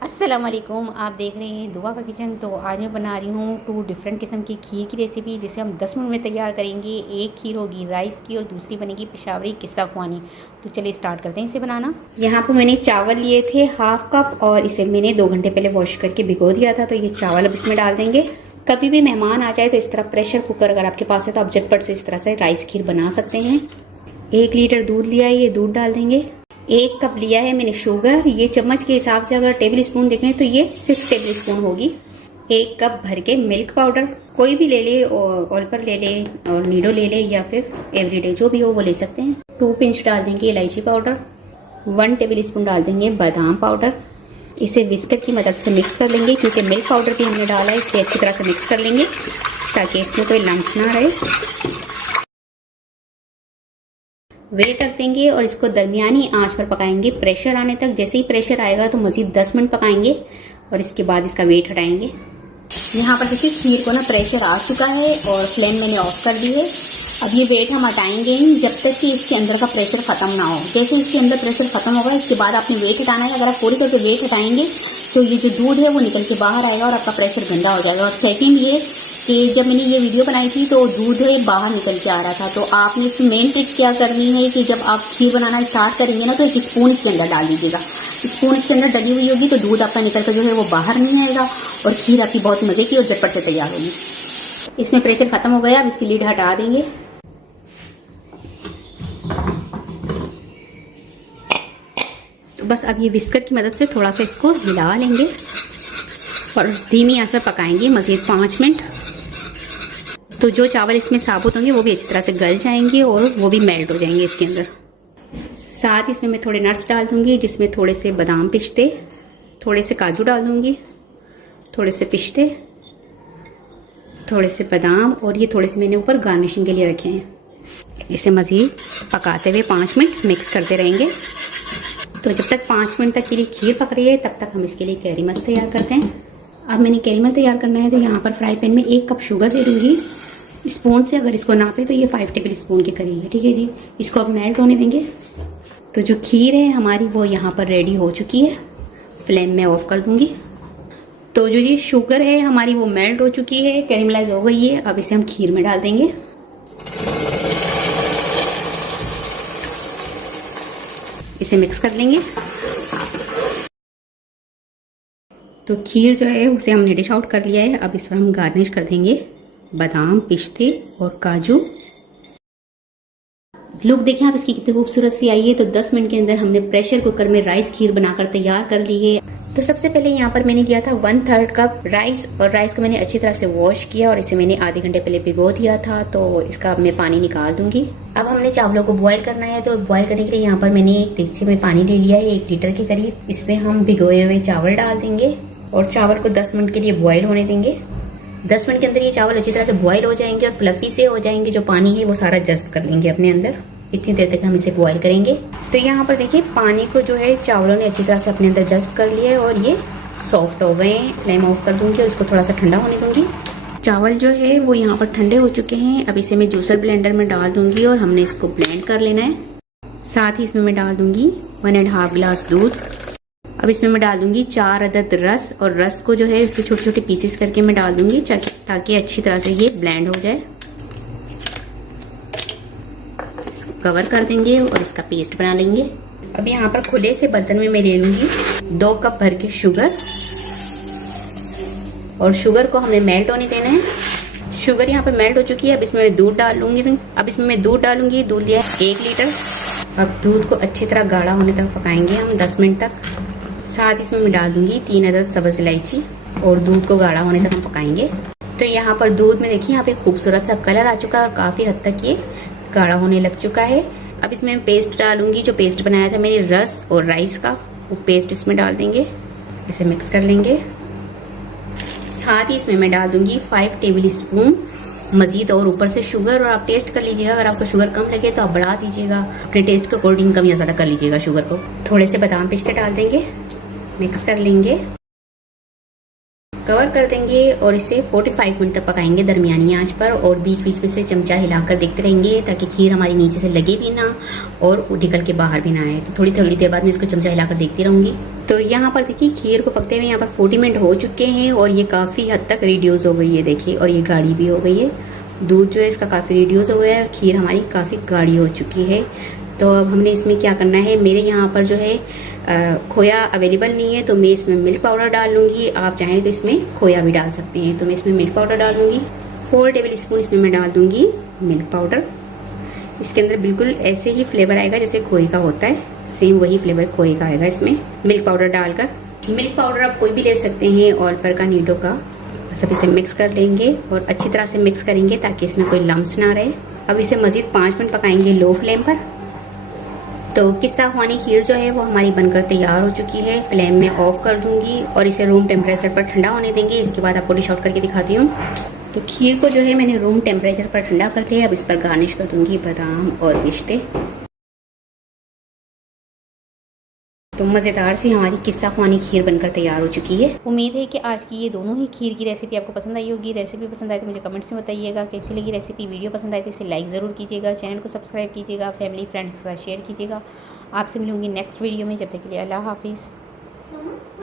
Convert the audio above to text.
अस्सलाम वालेकुम, आप देख रहे हैं दुआ का किचन। तो आज मैं बना रही हूँ 2 डिफरेंट किस्म की खीर की रेसिपी, जिसे हम 10 मिनट में तैयार करेंगे। एक खीर होगी राइस की और दूसरी बनेगी पेशावरी किस्सा खुआनी। तो चलिए स्टार्ट करते हैं इसे बनाना। यहाँ पर मैंने चावल लिए थे 1/2 कप और इसे मैंने 2 घंटे पहले वॉश करके भिगो दिया था। तो ये चावल अब इसमें डाल देंगे। कभी भी मेहमान आ जाए तो इस तरह प्रेशर कुकर अगर आपके पास है तो आप झटपट से इस तरह से राइस खीर बना सकते हैं। 1 लीटर दूध लिया है, ये दूध डाल देंगे। 1 कप लिया है मैंने शुगर, ये चम्मच के हिसाब से अगर टेबल स्पून देखें तो ये 6 टेबल स्पून होगी। 1 कप भर के मिल्क पाउडर, कोई भी ले ले, ऑल्पर ले ले और नीडो ले ले या फिर एवरीडे जो भी हो वो ले सकते हैं। 2 पिंच डाल देंगे इलायची पाउडर। 1 टेबल स्पून डाल देंगे बादाम पाउडर। इसे विस्कर की मदद से मिक्स कर लेंगे, क्योंकि मिल्क पाउडर भी हमने डाला है इसलिए अच्छी तरह से मिक्स कर लेंगे ताकि इसमें कोई लम्स ना रहे। वेट रख देंगे और इसको दरमियानी आंच पर पकाएंगे प्रेशर आने तक। जैसे ही प्रेशर आएगा तो मज़ीद 10 मिनट पकाएंगे और इसके बाद इसका वेट हटाएंगे। यहाँ पर देखिए खीर को ना प्रेशर आ चुका है और फ्लेम मैंने ऑफ कर दी है। अब ये वेट हम हटाएंगे ही जब तक कि इसके अंदर का प्रेशर खत्म ना हो। जैसे इसके अंदर प्रेशर खत्म होगा इसके बाद आपने वेट हटाना है। अगर आप पूरी करके वेट हटाएंगे तो ये जो दूध है वो निकल के बाहर आएगा और आपका प्रेशर गंदा हो जाएगा। और सेकेंड ये कि जब मैंने ये वीडियो बनाई थी तो दूध है बाहर निकल के आ रहा था। तो आपने इसकी मेन ट्रिक क्या करनी है कि जब आप खीर बनाना स्टार्ट करेंगे ना तो 1 स्पून इसके अंदर डाल दीजिएगा। स्पून इसके अंदर डली हुई होगी तो दूध आपका निकल कर जो है वो बाहर नहीं आएगा और खीर आपकी बहुत मज़े की और झटपट से तैयार होगी। इसमें प्रेशर खत्म हो गया, अब इसकी लीड हटा देंगे। तो बस अब ये विस्कर की मदद से थोड़ा सा इसको हिला लेंगे और धीमी आंच पर पकाएंगे मज़ीद 5 मिनट। तो जो चावल इसमें साबुत होंगे वो भी अच्छी तरह से गल जाएंगे और वो भी मेल्ट हो जाएंगे इसके अंदर। साथ ही इसमें मैं थोड़े नट्स डाल दूंगी, जिसमें थोड़े से बादाम पिस्ते, थोड़े से काजू डाल दूंगी, थोड़े से पिस्ते, थोड़े से बादाम और ये थोड़े से मैंने ऊपर गार्निशिंग के लिए रखे हैं। इसे मज़ीद पकाते हुए 5 मिनट मिक्स करते रहेंगे। तो जब तक 5 मिनट तक के लिए खीर पक रही है तब तक हम इसके लिए कैरी मस्क तैयार करते हैं। अब मैंने कैरी मस्क तैयार करना है तो यहाँ पर फ्राई पैन में 1 कप शुगर दे दूँगी। स्पून से अगर इसको नापे तो ये 5 टेबल स्पून के करीब है। ठीक है जी, इसको अब मेल्ट होने देंगे। तो जो खीर है हमारी वो यहाँ पर रेडी हो चुकी है। फ्लेम में ऑफ कर दूँगी। तो जो ये शुगर है हमारी वो मेल्ट हो चुकी है, कैरेमलाइज हो गई है। अब इसे हम खीर में डाल देंगे। इसे मिक्स कर लेंगे। तो खीर जो है उसे हमने डिश आउट कर लिया है। अब इस पर हम गार्निश कर देंगे बादाम, पिस्ते और काजू। लुक देखें आप इसकी कितनी खूबसूरत सी आई है। तो 10 मिनट के अंदर हमने प्रेशर कुकर में राइस खीर बनाकर तैयार कर ली है। तो सबसे पहले यहाँ पर मैंने लिया था 1/3 कप राइस और राइस को मैंने अच्छी तरह से वॉश किया और इसे मैंने आधे घंटे पहले भिगो दिया था। तो इसका अब मैं पानी निकाल दूंगी। अब हमने चावलों को बॉईल करना है। तो बॉईल करने के लिए यहाँ पर मैंने एक देगची में पानी ले लिया है 1 लीटर के करीब। इसमें हम भिगोए हुए चावल डाल देंगे और चावल को 10 मिनट के लिए बॉईल होने देंगे। 10 मिनट के अंदर ये चावल अच्छी तरह से बॉईल हो जाएंगे और फ्लफी से हो जाएंगे। जो पानी है वो सारा जज्ब कर लेंगे अपने अंदर। इतनी देर तक हम इसे बॉईल करेंगे। तो यहाँ पर देखिए पानी को जो है चावलों ने अच्छी तरह से अपने अंदर जज्ब कर लिया है और ये सॉफ्ट हो गए हैं। फ्लेम ऑफ कर दूंगी और इसको थोड़ा सा ठंडा होने दूंगी। चावल जो है वो यहाँ पर ठंडे हो चुके हैं। अब इसे मैं जूसर ब्लेंडर में डाल दूंगी और हमने इसको ब्लेंड कर लेना है। साथ ही इसमें मैं डाल दूंगी 1.5 गिलास दूध। अब इसमें मैं डाल दूंगी 4 अदद रस और रस को जो है उसके छोटे छोटे पीसेस करके मैं डाल दूंगी ताकि अच्छी तरह से ये ब्लेंड हो जाए। इसको कवर कर देंगे और इसका पेस्ट बना लेंगे। अब यहाँ पर खुले से बर्तन में मैं ले लूंगी 2 कप भर के शुगर और शुगर को हमने मेल्ट होने देना है। शुगर यहाँ पर मेल्ट हो चुकी है। अब इसमें मैं दूध डाल लूंगी। दूध लिया है 1 लीटर। अब दूध को अच्छी तरह गाढ़ा होने तक पकाएंगे हम 10 मिनट तक। साथ इसमें मैं डाल दूंगी 3 अदद सब्ज़ इलायची और दूध को गाढ़ा होने तक हम पकाएंगे। तो यहाँ पर दूध में देखिए यहाँ पे खूबसूरत सा कलर आ चुका है और काफ़ी हद तक ये गाढ़ा होने लग चुका है। अब इसमें मैं पेस्ट डालूंगी, जो पेस्ट बनाया था मेरे रस और राइस का, वो पेस्ट इसमें डाल देंगे। इसे मिक्स कर लेंगे। साथ ही इसमें मैं डाल दूंगी 5 टेबल स्पून मज़ीद और ऊपर से शुगर। और आप टेस्ट कर लीजिएगा, अगर आपको शुगर कम लगे तो आप बढ़ा दीजिएगा। अपने टेस्ट के अकॉर्डिंग कम या ज़्यादा कर लीजिएगा शुगर को। थोड़े से बादाम पिस्ते डाल देंगे, मिक्स कर लेंगे। कवर कर देंगे और इसे 45 मिनट तक पकाएंगे दरमियानी आंच पर, और बीच बीच में से चमचा हिलाकर देखते रहेंगे ताकि खीर हमारी नीचे से लगे भी ना और निकल के बाहर भी ना आए। तो थोड़ी थोड़ी देर बाद मैं इसको चमचा हिलाकर देखती रहूँगी। तो यहाँ पर देखिए खीर को पकते हुए यहाँ पर 40 मिनट हो चुके हैं और ये काफ़ी हद तक रिड्यूस हो गई है देखिए, और ये गाढ़ी भी हो गई है। दूध जो है इसका काफ़ी रिड्यूस हो गया है, खीर हमारी काफ़ी गाढ़ी हो चुकी है। तो अब हमने इसमें क्या करना है, मेरे यहाँ पर जो है खोया अवेलेबल नहीं है तो मैं इसमें मिल्क पाउडर डाल लूँगी। आप चाहें तो इसमें खोया भी डाल सकते हैं। तो मैं इसमें मिल्क पाउडर डाल दूँगी, 4 टेबल स्पून इसमें मैं डाल दूँगी मिल्क पाउडर। इसके अंदर बिल्कुल ऐसे ही फ्लेवर आएगा जैसे खोए का होता है, सेम वही फ्लेवर खोए का आएगा इसमें मिल्क पाउडर डालकर। मिल्क पाउडर आप कोई भी ले सकते हैं, ऑलपर का, नीडो का। सब इसे मिक्स कर लेंगे और अच्छी तरह से मिक्स करेंगे ताकि इसमें कोई लम्स ना रहे। अब इसे मज़ीद 5 मिनट पकाएंगे लो फ्लेम पर। तो किस्सा खुआनी खीर जो है वो हमारी बनकर तैयार हो चुकी है। फ्लेम में ऑफ कर दूंगी और इसे रूम टेम्परेचर पर ठंडा होने देंगे। इसके बाद आपको डिश आउट करके दिखाती हूँ। तो खीर को जो है मैंने रूम टेम्परेचर पर ठंडा कर लिया। अब इस पर गार्निश कर दूंगी बादाम और पिस्ते। तो मज़ेदार सी हमारी किस्सा खुआनी खीर बनकर तैयार हो चुकी है। उम्मीद है कि आज की ये दोनों ही खीर की रेसिपी आपको पसंद आई होगी। रेसिपी पसंद आए तो मुझे कमेंट्स में बताइएगा कैसी लगी रेसिपी। वीडियो पसंद आए तो इसे लाइक ज़रूर कीजिएगा, चैनल को सब्सक्राइब कीजिएगा, फैमिली फ्रेंड्स के साथ शेयर कीजिएगा। आपसे मिलूंगी नेक्स्ट वीडियो में, जब तक के लिए अल्लाह हाफिज़।